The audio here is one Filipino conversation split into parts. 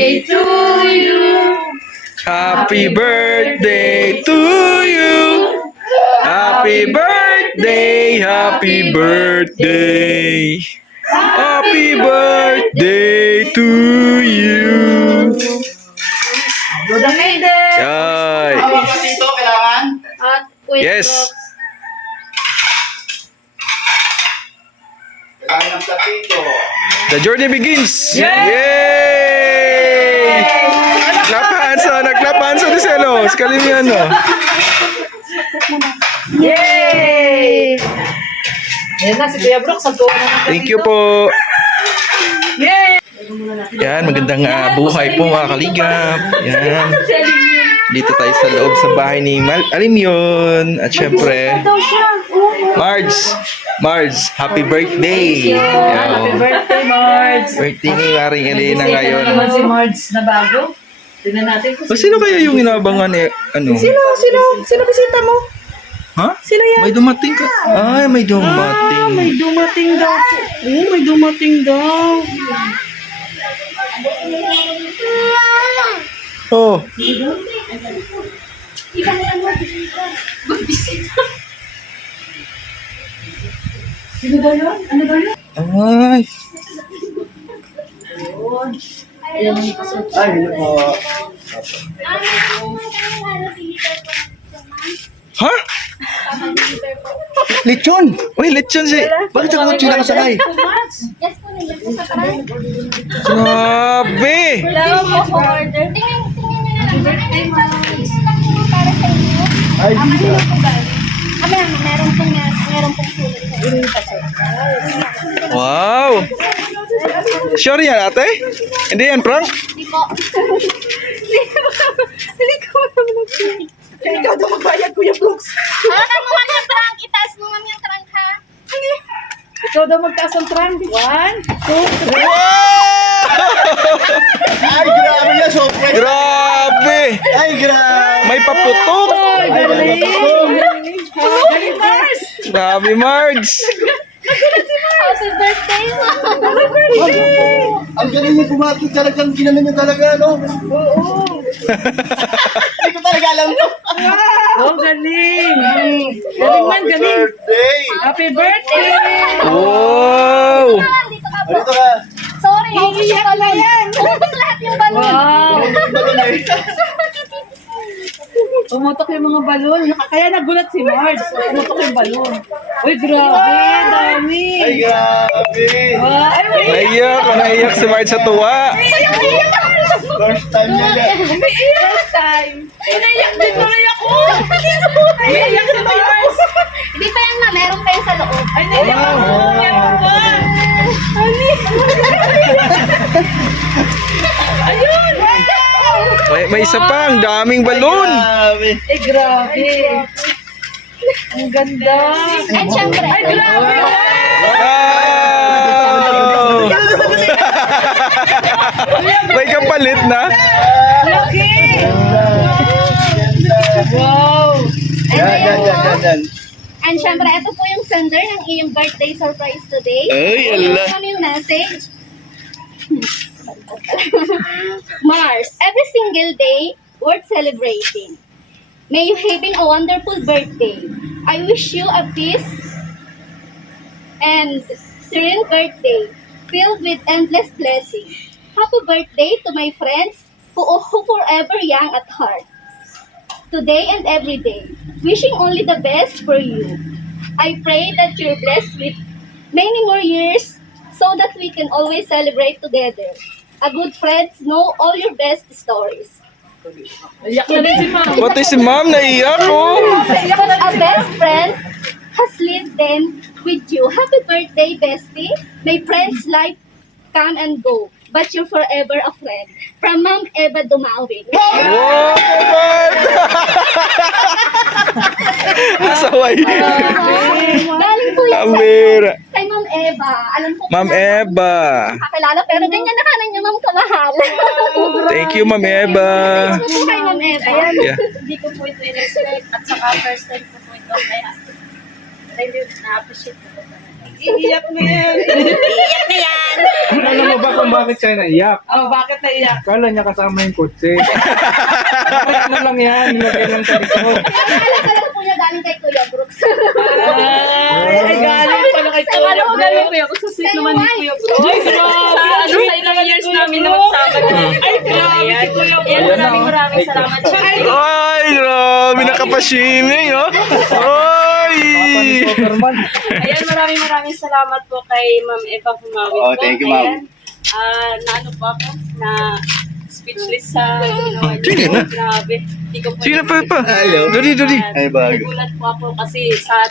To you. Happy birthday to you. Happy birthday, happy birthday. Happy birthday to you. Good day. Yay. Dito, kailangan? At wait, Yes. Kailangan ng platito. The journey begins. Yay! Clap hands, nag-clap hands ni Selo. Kalimian, no? Yay! Yan na, si Kuya Brooks. Sagtuan na ng Thank you po. Yan, magandang buhay po mga kaligap. Yan. Dito tayo sa loob sa bahay ni Alimyon. At syempre, Marge, happy birthday. Happy birthday, Marge. Birthday ni Maring Elena Bisita ngayon. na naman si Marge na bago. Tingnan natin kung O, sino kaya yung inabangan eh? Ano? Sino bisita mo? Ha? Sino yan? May dumating ka? Ay, may dumating. May dumating daw. Oo, may dumating daw. Oh. Sino daw yun? Ano daw yun? Ay. Ayan, may pasok. Ay, hello po. Ha? Lechon! Uy, lechon si... Bakit ako lechon nakasakay? Yes po, nandiyan po sa parang. Grabe! Wala po order. Tingnan nyo na lang. Birthday mo. Para sa inyo. Ay, Kanino po galing? Meron pong sulit. Wow! Sure yan, ate? Hindi yan, prank? Hindi po. Ikaw daw magbayad, Kuya Brooks. Hawakan mo ma'am yung trunk. Itaas mo ma'am yung trunk ha. Ikaw daw magtaas ang trunk. 1, 2, 3. Wow! ay, grabe na, surprise. Grabe! Ay, grabe. May paputok! Galing, Mars. Grabe, Marge! Happy birthday mo. Ang galing niyo bumati talagang ginanon niyo talaga, no? Oo. Hindi ko talaga alam to. Oh, galing. Galing man, Happy galing. birthday. Happy birthday. Wow! Dito ka po. Dito ka. Sorry. Iiyak ka lang. Umutok lahat yung balon. Wow. Yung balon eh. Umutok yung mga balon. Kaya nagulat si Marge. Umutok yung balon. Uy, grabe. Dami. Ay, grabe. Wow. Ay, wait. Naiyak si Marge sa tuwa. First time niya na. Umiiyak. First time. Naiyak din tuloy ako. Naiyak si Marge. Hindi pa yan ma. Meron pa yan sa loob. Ay, naiyak ako. Meron pa. Ayun. May isa pa, ang daming balon. Grabe. Eh, grabe. Ang ganda. And syempre. Ay, grabe. Wow! May kapalit na. Laki. Wow. Yan. And syempre, ito po yung sender ng iyong birthday surprise today. Ay, ala. Ito yung message. Mars, every single day worth celebrating. May you having a wonderful birthday. I wish you a peace and serene birthday filled with endless blessing. Happy birthday to my friends who forever young at heart. Today and every day, wishing only the best for you. I pray that you're blessed with many more years so that we can always celebrate together. A good friends know all your best stories. Iyak na rin si Ma'am. Pati si ma'am, naiyak oh. But a best friend has lived them with you. Happy birthday, bestie. May friends life come and go, but you're forever a friend. From Ma'am Eva Dumawin. Wow! Asaway. Galing po yung Amira. kay Ma'am Eva. Alam ko Ma'am Eva. kakilala, pero ganyan na kanan niya, Ma'am, kamahal. Thank you, Ma'am Eva. Ito po kay Ma'am Eva. Yeah. Hindi ko po ito in-expect at saka first time ko po ito kaya really na-appreciate ko po talaga. Iiyak na yan. Alam mo ba kung bakit siya naiyak? Oh, bakit naiyak? Kala niya kasama yung kotse. Bakit na lang yan? Nilagay lang sa likod. Alam po niya galing kay Kuya Brooks. Ay, galing pala kay Kuya Ano, Brooks. galing Kuya Brooks. So sweet naman ni Kuya Brooks. Ay, grabe. Ano sa ilang years namin na magsama na. Ay, grabe si Kuya Ayan, Brooks. maraming salamat siya. Ay, grabe, nakapashiming, oh. Ay! Papa ni Superman. Ayan, maraming salamat po kay Ma'am Eva Humawit Oh, po. thank you, ma'am. Ayan, naano po ako, na speechless sa ginawa niyo. Sige na. Grabe. Hindi ko po Sino pa? Hello. Dali. Ay, bago. Nagulat po ako kasi sa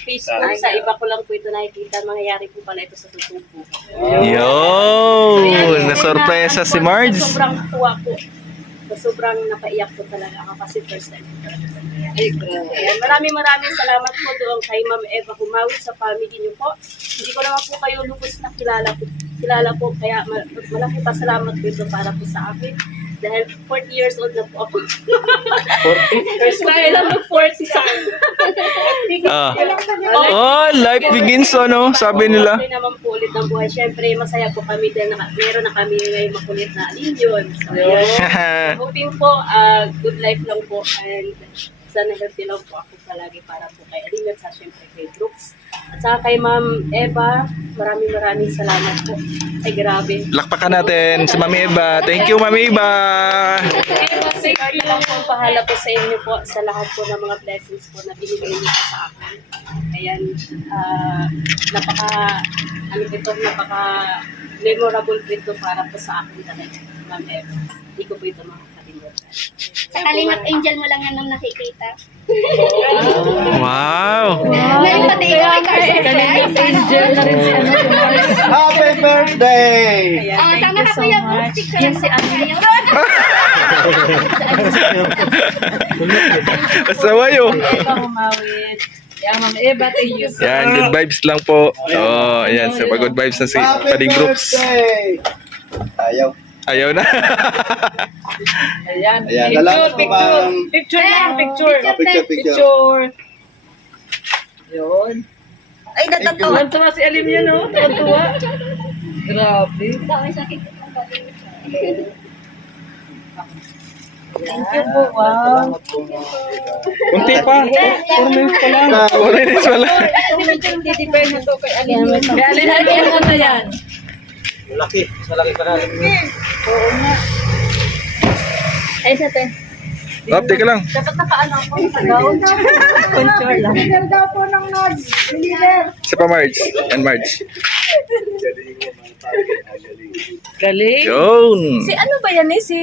Facebook, sa iba ko lang po ito nakikita. Mangyayari po pala ito sa totoo po. Yo! Nasorpresa si Marge. Sobrang tuwa po. Sobrang napaiyak po talaga ako kasi first time po talaga. Ayan, maraming salamat po doon kay Ma'am Eva Humawit sa family niyo po. Hindi ko naman po kayo lubos na kilala po kaya malaki pa salamat po ito para po sa akin. Dahil 40 years old na po ako. 40? First time lang mag 40 sa akin. Ah. Oh, life begins, ano? Sabi nila. Okay naman po ulit ng buhay. Siyempre, masaya po kami dahil meron na kami ngayon makulit na alinion. So, ayan. Hoping po, good life lang po and sana healthy lang po ako palagi para po kay Alinion sa siyempre kay Brooks. At saka kay Ma'am Eva, maraming salamat po. Ay, grabe. Lakpakan natin si Mami Eva. Thank you, Mami Eva. Kasi Lord na lang po ang pahala po sa inyo po sa lahat po ng mga blessings po na binigay niyo po sa akin. Ayan, napaka memorable po ito para po sa akin talaga, Ma'am Eva. Hindi ko po ito makakalimutan. Sa Kalingap Angel mo lang yan ang nakikita. Wow! Ngayon pati ikaw ay Kalingap Angel na rin siya. Happy birthday! Oh, sama ka Kuya Brooks. Picture si Angel. Asawa yun. Eva Humawit. Yeah, Ma'am Eva, thank you so Yan, good vibes lang po. Oh, ayan, super good vibes na si Happy Paring Brooks. birthday! Ayaw. Ayaw na. Ayan. Ayan, salamat po, ma'am. Picture lang, picture. Picture. Picture. Yun. Ay, natatawa. Tuwa si Alim yun, no? Tuwa. Grabe. Dami sa kikita. Thank you po, wow. Kunti pa. 4 minutes pa lang. Orange wala. Depende na to kay Alim. Kay Alim, ano na yan? Malaki. Malaki pa natin. Ay, sa te. Oh, teka lang. Dapat nakaano ako sa gown. Picture lang. Isa pa Marge. And Marge. Galing. Yun. Si ano ba yan eh? Si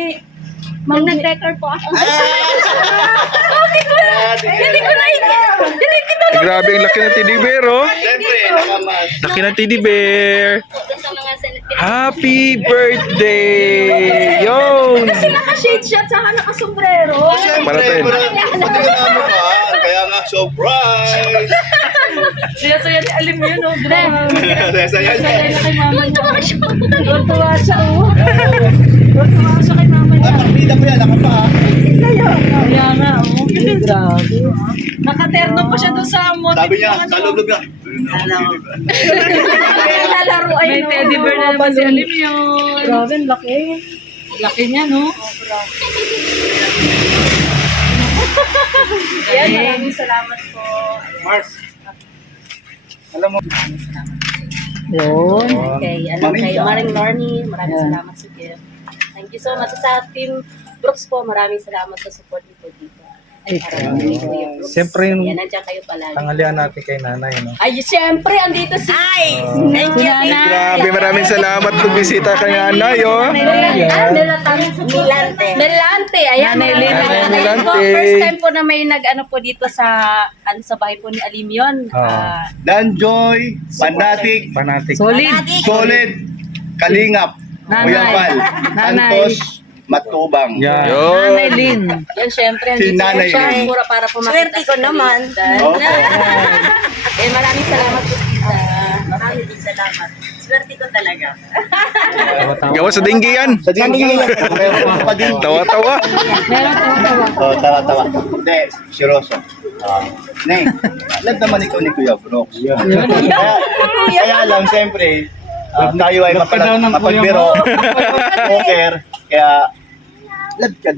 Mag nag-record po ako. Hindi ko na Grabe, ang laki ng teddy bear, oh. Siyempre, nakamas. Laki ng teddy bear. Sa mga senate. Happy birthday! Yun! naka-shade siya at saka naka-sombrero. Para tayo. Kaya nga, surprise! Saya ni Alim yun, no? Grabe. Saya Saya na kay mama niya. Tuwa siya, oh. Tuwa siya kay mama niya. Partida ko yan, nakapa. Kaya nga, oh. Grabe. Nakaterno pa siya doon sa motif. Sabi niya, sa loob niya. Lalaro ay May teddy bear na naman si Alim yun. Grabe, ang laki. Laki niya, no? Yan, maraming salamat po. Mars. Alam mo. Yun. Kay, kay Maring Lorny, maraming salamat sa gift. Thank you so much. Sa Team Brooks po, maraming salamat sa support niyo po dito. Ay, parang Kuya Brooks. Siyempre, yung Yan, nandiyan kayo palagi. tangalian natin kay nanay, no? Ay, siyempre, andito si... Ay! Thank you, Grabe, maraming salamat pag bisita kay nanay, oh. Melante, ayan. Nanay Lina. Ayan Melante. po, first time po na may nag-ano po dito sa bahay po ni Alim yun. Ah. Danjoy, Panatic, Fanatic. Solid. Solid, Kalingap, Nanay. Uyapal, Nanay. Santos, Matubang. Yan. Nanay Yun. Lin. yan, syempre, Si andito Nanay siya. Lin. Siguro para po makita. Swerte ko naman. Okay. Maraming salamat po, tita. Maraming salamat. Swerte ko talaga. Gawa sa dinggi yan. Sa dinggi. Meron pa din. Tawa-tawa. Oh, tawa-tawa. Hindi, seryoso. Nay, alam naman ikaw ni Kuya Brooks. Kaya lang, siyempre, tayo ay mapagbiro, poker, kaya love ka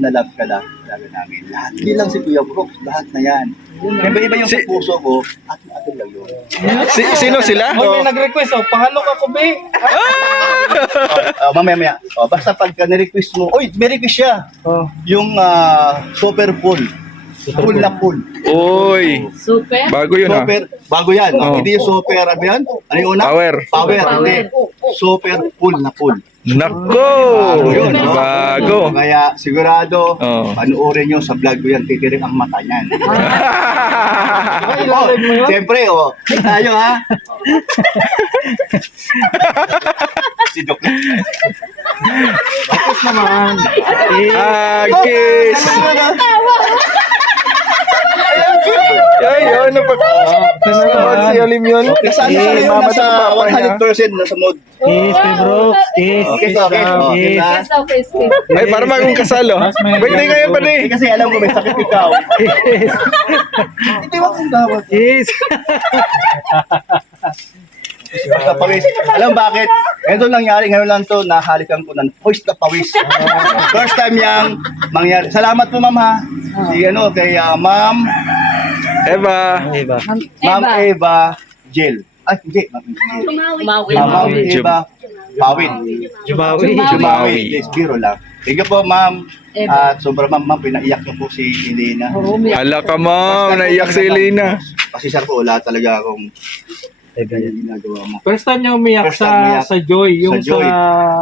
lang talaga namin. Lahat. Hindi lang si Kuya Brooks, lahat na yan. Iba-iba yung sa puso ko, at atin lang yun. Sino sila? Oh, may nag-request, pahalok ako, be. Mamaya. Basta pagka nirequest mo, oy, may request siya. Oh. Yung super full. Full na full. Uy. Super. Bago yun ah. Super, bago yan. Oh. Hindi yung super, ano yan? Ano yung una? Power. Power, hindi. Super full na full. Nako. Bago yun, no? Bago. Kaya sigurado, Oh. panoorin nyo sa vlog ko yan, titiring ang mata niyan. Ilalim mo yun? Siyempre, tayo ha. Si Doc. Bakit naman? Agis. Ay, ano pa? Salamat si Alim yun. Nasaan na yun? Mama Nasa sa papa niya. 100% nasa mood. Kiss, kay Brooks. Kiss. Okay, okay. Kiss. Yes, okay, Steve. Ay, para magong kasalo. Birthday ngayon pa Eh, rin. kasi alam ko may sakit ikaw. Kiss. Hindi mo kung tawag. Kiss. Basta pawis. Alam bakit? Ganito nangyari, ngayon lang to, nahalikan ko ng pawis na pawis. First time yang mangyari. Salamat po ma'am ha. Si kay Ma'am Eva. Ma'am Eva Jill. Ay, hindi. Ma'am Jill. Ma'am Eva Pawin. Jumawi. Jumawi. Yes, biro lang. Thank you po ma'am. At sobrang ma'am, pinaiyak niyo po si Elena. Hala ka ma'am, naiyak si Elena. Kasi sir po, wala talaga akong ginagawa mo. First time niya umiyak First time umiyak. sa Joy. Yung Sa Joy.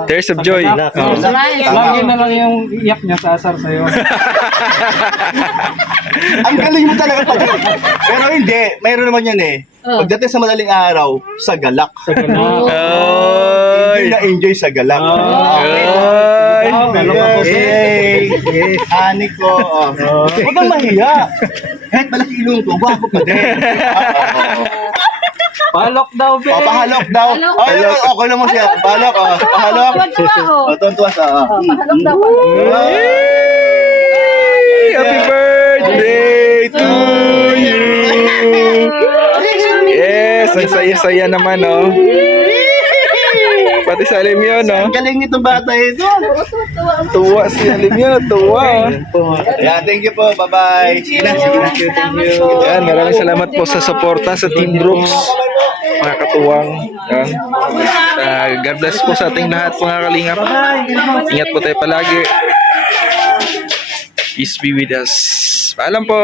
Tears of joy. Oh. Lagi na lang yung iyak niya sa asar sa'yo. Ang galing mo talaga pag pero hindi, mayroon naman yan eh. Pagdating sa madaling araw, sa galak. Sa ganun. Ay. Hindi na-enjoy sa galak. Ay. Yay! Ani ko. Huwag kang mahiya. Kahit malaki ilong ko, wapo pa din. Palok daw, be. Pahalok daw. Oh, yun, okay naman siya. Pahalok, pahalok. Tuntua sa. Pahalok daw. Yay! Happy birthday to you! Yes, ang saya-saya naman, oh. Pati sa Alim yun, oh. Ang galing nitong bata ito. Tuwa si Alim yun, tuwa. Yeah, thank you po. Bye-bye. Sige na, sige na. Thank you. Yan, maraming salamat po sa suporta sa Team Brooks. Mga katuwang. Yan. God bless po sa ating lahat, mga kalingap. Ingat po tayo palagi. Peace be with us. Paalam po.